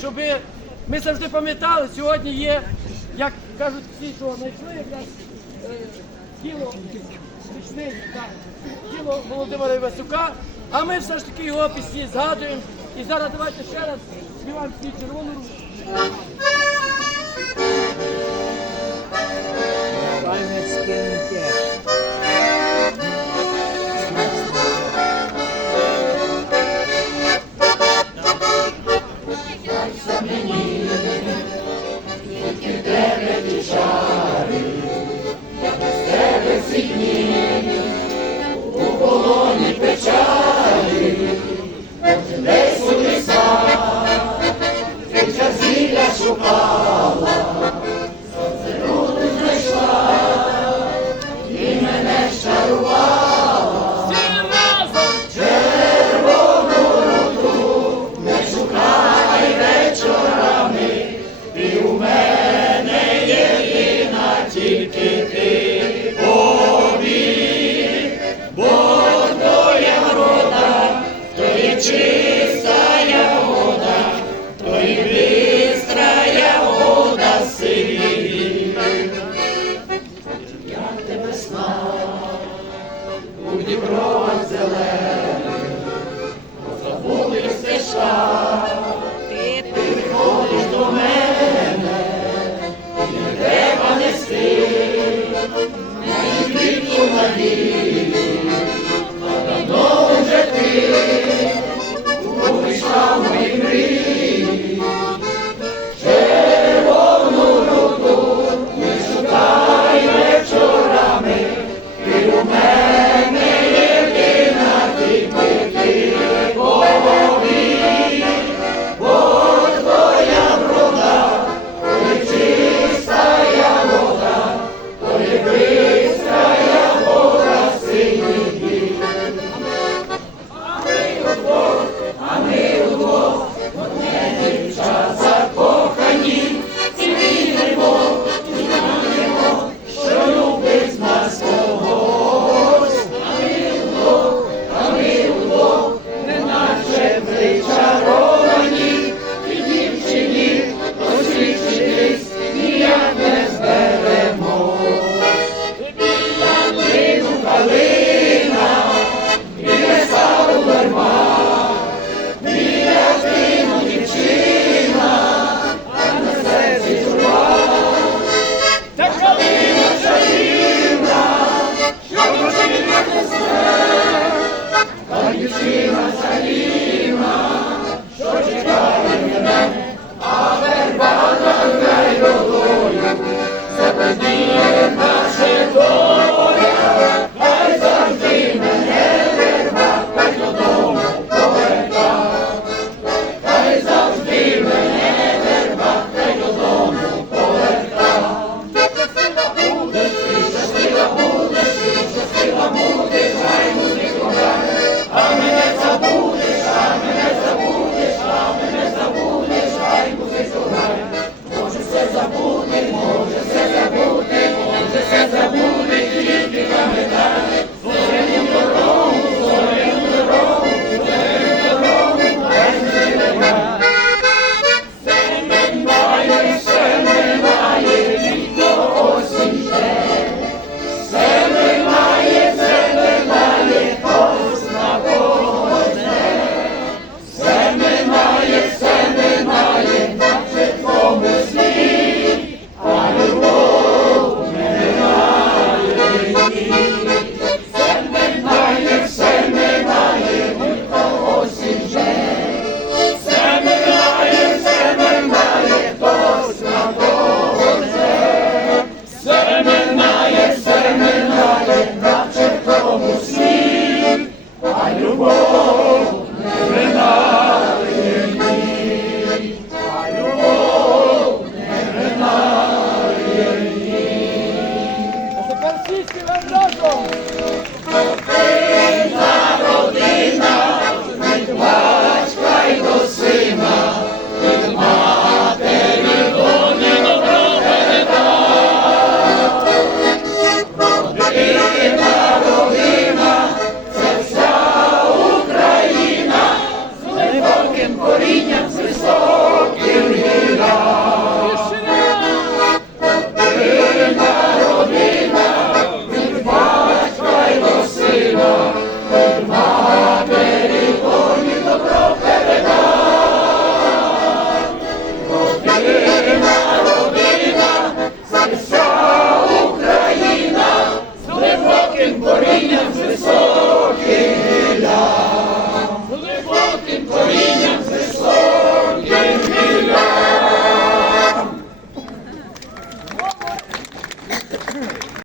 щоб ми завжди пам'ятали, сьогодні є, як кажуть всі, що знайшли якраз е, тіло річниці, тіло Володимира Івасюка, а ми все ж таки його пісні згадуємо. І зараз давайте ще раз співаємо свій червону руку. у Дніпровах зелених, забули стежка, ти приходиш до мене, і не треба нести, на літу на